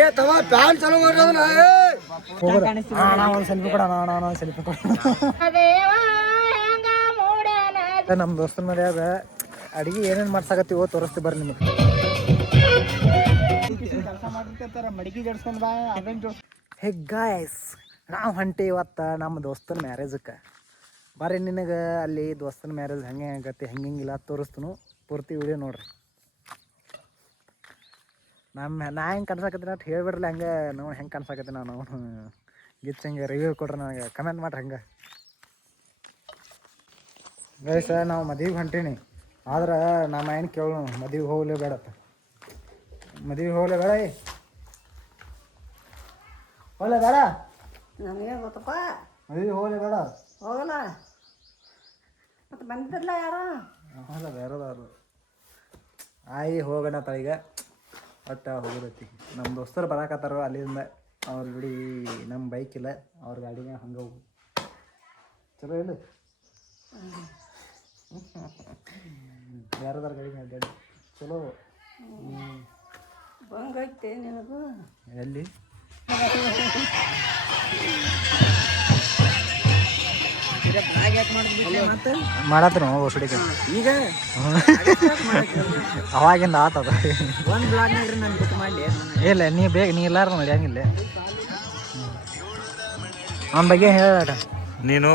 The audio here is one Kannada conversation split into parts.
ಏ ತವ ಪ್ಯಾನ್ ಚಾಲು ಮಾಡ್ರದನ ಒಂದು ಸೆಲ್ಫಿ ಕೊಡ ನಾನು ಸೆಲ್ಫಿ ಕೊಡ ನಮ್ಮ ದೋಸ್ತನ ಮನ್ಯಾಗ ಅಡಿಗೆ ಏನೇನು ಮಾಡ್ಸಾಕತ್ತೀವೋ ತೋರಿಸ್ತಿ ಬರ್ರಿ ನಿಮಗೆ. ಕೆಲಸ ಮಾಡಿರ್ತಾರ ಮಡಿಗೆ ಜಡ್ಸ್ಕೊಂಡ್ ಬಾ ಅವೇನ್ ಹೇ ಗಾಯ್ಸ್, ನಾವು ಹೊಂಟಿ ಇವತ್ತು ನಮ್ಮ ದೋಸ್ತನ ಮ್ಯಾರೇಜಕ್ಕೆ. ಬರ್ರಿ ನಿನಗೆ ಅಲ್ಲಿ ದೋಸ್ತನ ಮ್ಯಾರೇಜ್ ಹೆಂಗೆ ಆಗತ್ತೆ ಹೆಂಗಿಲ್ಲ ತೋರಿಸ್ತನು, ಪೂರ್ತಿ ವಿಡಿಯೋ ನೋಡ್ರಿ. ನಾ ಹೆಂಗೆ ಕನ್ಸಾಕತ್ತೀನಿ ಅಂತ ಹೇಳ್ಬಿಡ್ರಲ್ಲ, ಹಂಗೆ ನಾವು ಹೆಂಗೆ ಕನ್ಸಾಕತ್ತೀನಿ ನಾನು ಗಿಚ್ ಹಂಗೆ ರಿವ್ಯೂ ಕೊಡ್ರಿ, ನನಗೆ ಕಮೆಂಟ್ ಮಾಡ್ರಿ ಹಂಗೆ. ಗೈಸ್ ನಾವು ಮದುವೆಗೆ ಹೊಂಟೀನಿ, ಆದ್ರೆ ನಮ್ಮ ಏನು ಕೇಳು ಮದುವೆಗೆ ಹೋಗ್ಲೇ ಬೇಡತ್ತ, ಮದುವೆಗೆ ಹೋಗ್ಲೇ ಬೇಡ ಹೋಗ್ಲೇ ಬೇಡ ನನಗೆ ಗೊತ್ತಪ್ಪ, ಮದುವೆಗೆ ಹೋಗ್ಲೇ ಬೇಡ ಹೋಗಲ್ಲ ಮತ್ತು ಬಂದಿದ್ರಲ್ಲ ಯಾರು ಅಲ್ಲ ಬೇರೆದವ್ರು ಆಯಿ ಹೋಗೋಣ ಈಗ ಒಟ್ಟು ಹೋಗಿರತ್ತಿ. ನಮ್ಮ ದೋಸ್ತರು ಬರಾಕತ್ತಾರ ಅಲ್ಲಿಂದ, ಅವ್ರ ಬಿಡಿ ನಮ್ಮ ಬೈಕ್ ಇಲ್ಲ, ಅವ್ರ ಗಾಡಿಗೆ ಹಂಗೆ ಹೋಗು ಚಲೋ ಇಲ್ಲ ಬೇರೆದವ್ರ ಗಾಡಿಗೆ ಅಡ್ಡಾಡಿ ಚಲೋ. ಬಂಗೈತೆ ನಿನಗೂ ಎಲ್ಲಿ ಮಾಡತ್ರ ಹೊಸಡಿಗೆ ಈಗ ಅವಾಗಿಂದ ಆತದ ಒಂದು ಬ್ಲಾಗ್ನಾಗ್ರಿ ನಾನು ಬಿಟ್ಟು ಮಾಡಲಿ. ಇಲ್ಲ ನೀ ಬೇಗ ನೀ ಎಲ್ಲಾರು ನೋಡಿ ಹಂಗಿಲ್ಲ ಅವನ ಬಗ್ಗೆ ಹೇಳ. ನೀನು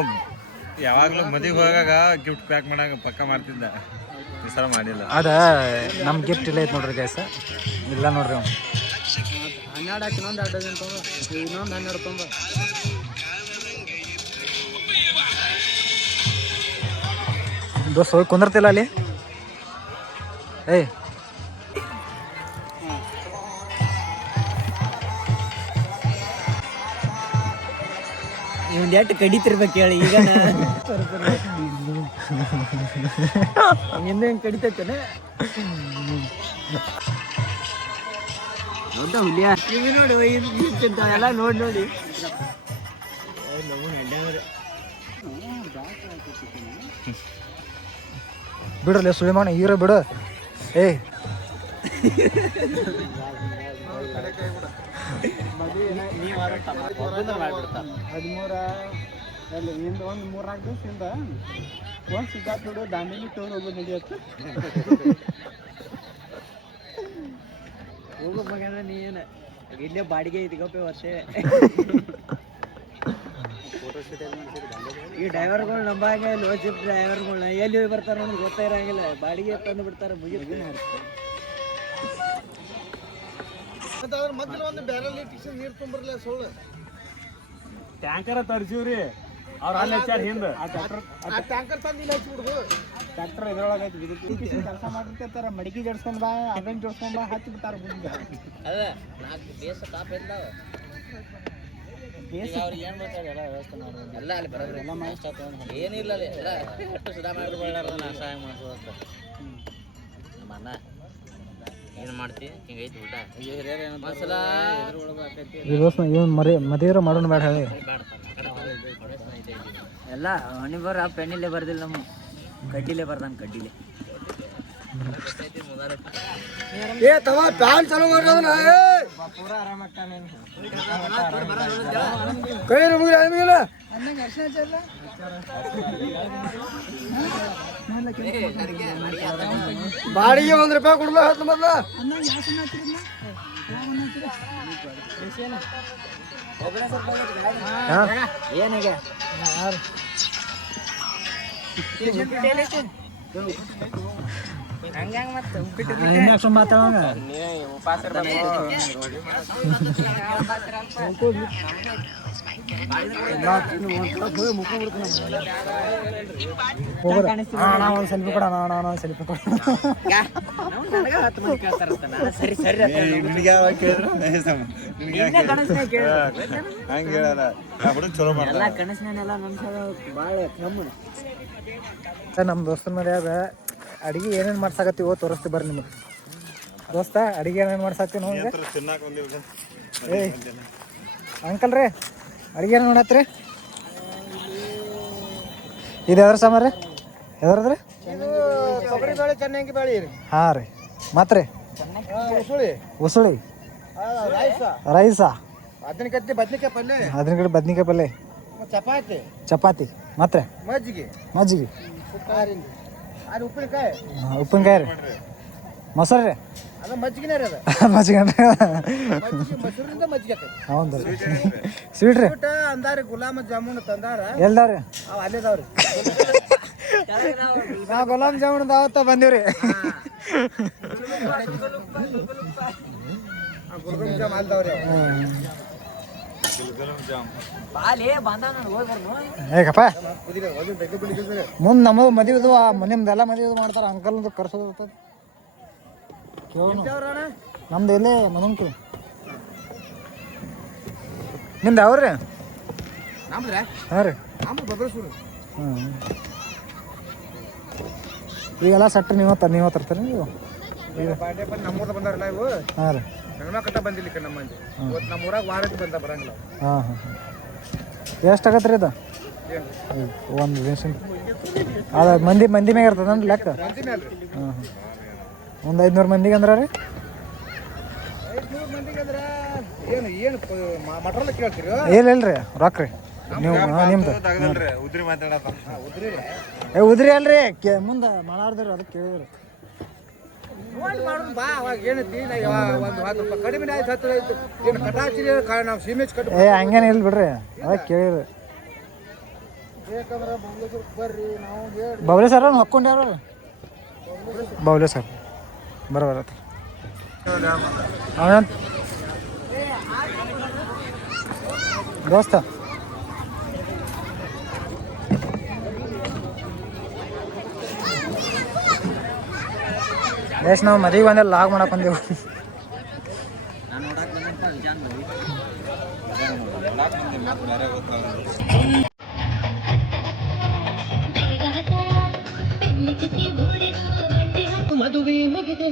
ಯಾವಾಗಲೂ ಮದುವೆಗೆ ಹೋಗಾಗ ಗಿಫ್ಟ್ ಪ್ಯಾಕ್ ಮಾಡಾಗ ಪಕ್ಕ ಮಾಡ್ತಿದ್ದ, ಈ ಸಲ ಮಾಡಿಲ್ಲ. ಅದ ನಮ್ಮ ಗಿಫ್ಟ್ ಇಲ್ಲ ಐತೆ ನೋಡ್ರಿ ಗ್ಯಾಸ ಇಲ್ಲ ನೋಡ್ರಿ ಅವ್ನು 12 ಹಾಕಿ ಇನ್ನೊಂದು 2 ಡಜನ್ ತೊಂಬ, ಇನ್ನೊಂದು 12 ತೊಂಬ. ದೋಸ್ತ ಹೋಗಿ ಕುಂದಿರ್ತಿಲ್ಲ ಅಲ್ಲಿ. ಏಯ್ ಇವಂದು ಎಷ್ಟು ಕಡಿತಿರ್ಬೇಕು ಹೇಳಿ ಈಗ ಹಿಂದೆ ಹೆಂಗೆ ಕಡಿತೈತೇನೆ ದೊಡ್ಡ ಹುಲಿಯ ನೀವು ನೋಡಿ ಎಲ್ಲ ನೋಡಿ ಬಿಡ್ರಲ್ಲ ಸುಳಿಮಾಣ ಹೀರೋ ಬಿಡು. ಏಯ್ ಒಂದು 3-4 ದಿವಸದಿಂದ ಒಂದು ಸಿಕ್ಕಾತ್ ನೋಡು ದಾಂಡೇಲಿ ಟೂರ್ ಹೋಗೋದು ನಡೆಯತ್ತೆ. ಹೋಗೋ ಮಗಂದ್ರೆ ನೀ ಏನು ಇಲ್ಲೇ ಬಾಡಿಗೆ ಇದ್ಕೊಪ್ಪೆ ವರ್ಷ. ಈ ಡ್ರೈವರ್ಗಳು ನಂಬಂಗ ಲೋ ಶಿಫ್ಟ್ ಡ್ರೈವರ್ಗಳನ್ನ ಎಲ್ಲಿ ಹೋಗಿ ಬರ್ತಾರೆ ನಮ್ಗೆ ಗೊತ್ತೇ ಇರಂಗಿಲ್ಲ, ಬಾಡಿಗೆ ತಂದು ಬಿಡ್ತಾರೆ ಮುಗಿದ. ಮೊದಲು ಒಂದು ಬ್ಯಾರಲ್ ಇಟ್ಟಿಸಿ ನೀರು ತುಂಬಿರಲ್ಲ ಸೋಳು ಟ್ಯಾಂಕರ ತರ್ಸಿವ್ರಿ ಅವ್ರು ಅಲ್ಲಿ ಹಚ್ಚಾರ ಹಿಂದೆ. ಟ್ಯಾಂಕರ್ ತಂದು ಇಲ್ಲ ಹಚ್ಚಿಬಿಡುದು. ಟ್ರ್ಯಾಕ್ಟರ್ ಇದ್ರೊಳಗೆ ಕೆಲಸ ಮಾಡಿರ್ತಾರ ಮಡಿಗೆ ಜಡ್ಸ್ಕೊಂಡ್ ಬಾ ಅವೇನ್ ಜಡ್ಸ್ಕೊಂಡ್ ಬಾ ಹಚ್ಚಿ ಬಿಡ್ತಾರ ಮುಂದೆ. ಮದುವೆ ಮಾಡೋಣ ಬೇಡ ಹೇಳಿ ಎಲ್ಲ ಹಣಿ ಬರ ಪೆಣ್ಣಿಲ್ಲೇ ಬರ್ದಿಲ್ಲ, ನಮ್ಮ ಕಡ್ಡಿಲೇ ಬರ್ದಾನ ಕಡ್ಡಿಲೆ. ಏ ತವ ಪ್ಯಾನ್ ಚಾಲು ಮಾಡ್ರದನ ಪೂರ ಆರಾಮಾಗ್ತಾನೆ ಕೈ ಮುಗಿಲ ಆಮೇಲೆ ಬಾಡಿಗೆ ₹1 ಕೊಡ್ಲ ಹತ್ತು ಮೊದಲ ಏನಿಗೆ ಮಾತಾಡೋಣ. ಒಂದು ಸೆಲ್ಫಿ ಕೊಡ ನಾನು ಸೆಲ್ಫಿ ಕೊಡ. ಸರಿ ಸರಿ ಎಲ್ಲ ಕನಸಿನೆಲ್ಲ ಮನುಷ್ಯ ಭಾಳ ಕಮ್ಮಿ. ನಮ್ಮ ದೋಸ್ತನ ಮರ್ಯಾದ ಅಡಿಗೆ ಏನೇನು ಮಾಡ್ಸಾಕತ್ತೀವೋ ತೋರಿಸ್ತಿ ಬರ್ರಿ ನಿಮಗೆ. ದೋಸ್ತ ಅಡಿಗೆ ಏನೇನು ಮಾಡ್ಸಾಕ್ತೀವಿ ನೋಡಿ. ಏಯ್ ಅಂಕಲ್ ರೀ ಅಡಿಗೆ ಏನು ಮಾಡತ್ರಿ? ಇದು ಯಾವ್ದ್ರ ಸಾಮಾರು ರೀ? ಯಾವ್ದ್ರಿ? ಕೊಬ್ಬರಿ ಬೇಳೆ ಚೆನ್ನಾಗಿ ಬೇಳೆ ರೀ. ಹಾಂ ರೀ. ಮತ್ತೆ ರೀ ಉಸುಳಿ ಉಸುಳಿ ರೈಸಾ ಬದನೆಕಾಯಿ ಪಲ್ಯ ಅದ್ರ ಕಡೆ ಬದ್ನಿಕಾಯಿ ಪಲ್ಯ ಚಪಾತಿ ಚಪಾತಿ ಮತ್ತೆ ಮಜ್ಜಿಗೆ ಮಜ್ಜಿಗೆ ಅದು ಉಪ್ಪಿನಕಾಯಿ ಉಪ್ಪಿನಕಾಯಿ ರೀ ಮೊಸರು ರೀ ಅದು ಮಜ್ಜಿಗೆನೇ ರೀ ಅದು ಮಜ್ಜಿಗೆ ಮೊಸರಿಂದ ಮಜ್ಜಿಗೆ ಹೌದು ರೀ ಸ್ವೀಟ್ ರೀ ಅಂದಾರಿ ಗುಲಾಬ್ ಜಾಮೂನ್ ತಂದಾರ ಎಲ್ದಾವ್ರಿ ಅವು ಅಲ್ಲಿದಾವ್ರಿ ನಾವು ಗುಲಾಬ್ ಜಾಮೂನ್ ದಾವತ್ತ ಬಂದೀವ್ರಿ ಗುಲಾಬ್ ಜಾಮ್ ಅಲ್ದಾವ್ರಿ ಹೇಗಪ್ಪ ಮುಂದೆ ನಮ್ಮದು ಮದುವೆ ನಿಮ್ದೆಲ್ಲ ಮದುವೆ ಮಾಡ್ತಾರೆ ಅಂಕಲ್ದು ಕರ್ಸೋದು ಇರ್ತದೆ ಕೇಳೋಣ ನಮ್ದು ಇಲ್ಲೇ ಮದಂಕಿ ನಿಮ್ದು ಯಾವ್ರಿ ನಮ್ದ್ರೆ ಹಾಂ ರೀ ನಮ್ದು ಬಬಲೇಶ್ವರ ಈಗೆಲ್ಲ ಸಟ್ಟ ನೀವು ತರ್ತೀರಿ ನೀವು ಬಾಂಡೆ ಬಂದು ನಮ್ಮೂರ್ದ ಬಂದಾರಲ್ಲ ಇವು ಹಾಂ ರೀ ಕಟ್ಟ ಬಂದಿಲ್ಲ ಈ ಕಡೆ ನಮ್ಮ ಮಂದಿ ಇವತ್ತು ನಮ್ಮ ಊರಾಗ ವಾರಕ್ಕೆ ಬಂದ ಬರಂಗಿಲ್ಲ ಹಾಂ ಹಾಂ ಎಷ್ಟು ಆಗತ್ತೆ ರೀ ಇದು ಒಂದು ದಿವಸ ಅದು ಮಂದಿ ಮ್ಯಾಗ ಇರ್ತದನ್ರಿ ಲೆಕ್ಕ ಮಂದಿ ಮೇಲೆ ರೀ ಹಾಂ ಹಾಂ ಒಂದು 500 ಮಂದಿಗೆ ಅಂದ್ರೆ ರೀ 500 ಮಂದಿಗೆ ಅಂದ್ರೆ ಏನು ಮಟ್ರಲ್ಲ ಕೇಳ್ತೀರಿ ಇಲ್ಲ ರೀ ರೊಕ್ಕ ರೀ ನೀವು ನಿಮ್ದು ಉದ್ರಿ ಮಾತಾಡತ್ತ ಉದ್ರಿ ಉದ್ರಿ ಅಲ್ರಿ ಮುಂದೆ ಮಾಡಾರ್ದ್ರಿ ಅದಕ್ಕೆ ಕೇಳಿದ್ರಿ ನೋಡಿ ಮಾಡೋದು ಬಾ ಅವಾಗ ಏನೈತಿ ಒಂದು 10 ರೂಪಾಯಿ ಕಡಿಮೆ ಆಯ್ತು 10 ಆಯ್ತು ಏನು ಕಟಾಚಿರಿ ನಾವು ಸೀಮೆಜ್ ಕಟ್ ಹಂಗೇನು ಇಲ್ಲ ಬಿಡ್ರಿ ಅದಕ್ಕೆ ಕೇಳಿದ್ರಿ ಬೇಕಂದ್ರೆ ಮಂಗಳೂರಿಗೆ ಬರ್ರಿ ನಾವು ಹೇಳಿ ಬೌಲೆ ಸರ್ ಹಾಕ್ಕೊಂಡ್ಯಾರ ಬೌಲೆ ಸರ್ ಬರೋಬರ ಅವನ ದೋಸ್ತ ಎಷ್ಟು ನಾವು ಮದುವೆ ಬಂದ್ರೆ ಲಾಗ್ ಮಾಡಕ್ಕೆ ಬಂದೆವು ಮದುವೆ ಮುಗಿದ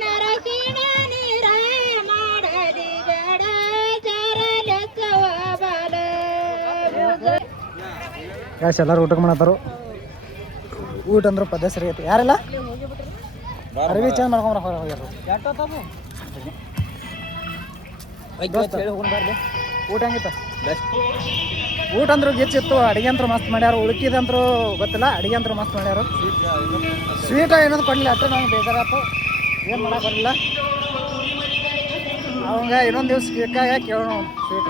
ನರಸಿಂಹ ನೀರ ಮಾಡಲಿ ಗಡ ಜರಲೆತ್ತವ ಕ್ಯಾಶ್ ಎಲ್ಲರೂ ಊಟಕ್ಕೆ ಮಾಡತ್ತಾರು. ಊಟ ಅಂದ್ರೆ ಪದ್ಯ ಸರಿ ಐತಿ. ಯಾರೆಲ್ಲ ಅರವಿ ಚೇಂಜ್ ಮಾಡ್ಕೊಂಡ್ರ ಹೋಗ್ಯಾರ. ಊಟ ಹೆಂಗಿತ್ತ? ಊಟ ಅಂದ್ರೂ ಗಿಚ್ಚಿತ್ತು. ಅಡಿಗೆ ಅಂತೂ ಮಸ್ತ್ ಮಾಡ್ಯಾರ. ಉಳ್ಕಿದಂತರೂ ಗೊತ್ತಿಲ್ಲ, ಅಡಿಗೆ ಅಂತೂ ಮಸ್ತ್ ಮಾಡ್ಯಾರ. ಸ್ವೀಟ್ ಏನದು ಕೊಡಲಿಲ್ಲ ಅಷ್ಟೇ, ನಂಗೆ ಬೇಜಾರಾಯ್ತು. ಏನು ಮಾಡಕ್ಕೆ ಬರಲಿಲ್ಲ. ಅವಂಗ ಇನ್ನೊಂದು ದಿವ್ಸ ಬೇಕಾಗ ಕೇಳೋಣ ಸ್ವೀಟ್.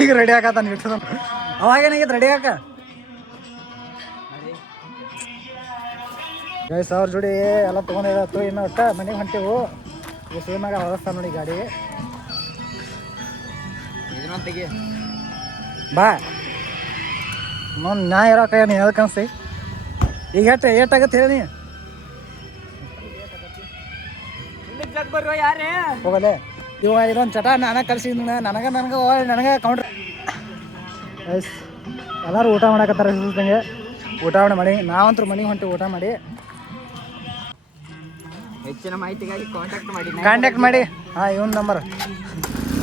ಈಗ ರೆಡಿ ಆಗತ್ತಾನ ಇಟ್ಟು. ಅವಾಗೇನಾಗಿತ್ತು ರೆಡಿ ಆಗ ಗೈಸ್ ಅವ್ರ ಜೋಡಿ ಎಲ್ಲ ತೊಗೊಂಡಿರತ್ತು. ಇನ್ನು ಒಟ್ಟು ಮನೆಗೆ ಹೊಂಟೆವು. ಈ ಸುಳಿಮಾಗ ಹೊರಸ್ತಾನ ನೋಡಿ ಗಾಡಿ. ಬಾ ನೋಡಿ ನಾ ಇರೋ ಕೈ ನೀ ಅದಕ್ಕೆ ಅನ್ಸಿ. ಈಗ ಏಟಾಗತ್ತೆ ಹೇಳಿ ಹೋಗಲೆ. ಇವ ಇದೊಂದು ಚಟ ನಾನ ಕಲ್ಸಿ ನನಗೆ ಕೌಂಟ್ರ್. ಗೈಸ್ ಎಲ್ಲರೂ ಊಟ ಮಾಡಕತ್ತಾರ. ಸುತ್ತಂಗೆ ಊಟ ಮಾಡಿ ನಾವಂತೂ ಮನೆಗೆ ಹೊಂಟು ಊಟ ಮಾಡಿ. ಹೆಚ್ಚಿನ ಮಾಹಿತಿಗಾಗಿ ಕಾಂಟ್ಯಾಕ್ಟ್ ಮಾಡಿ ಕಾಂಟ್ಯಾಕ್ಟ್ ಮಾಡಿ. ಹಾಂ ಇವನ್ ನಂಬರ್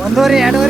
1 2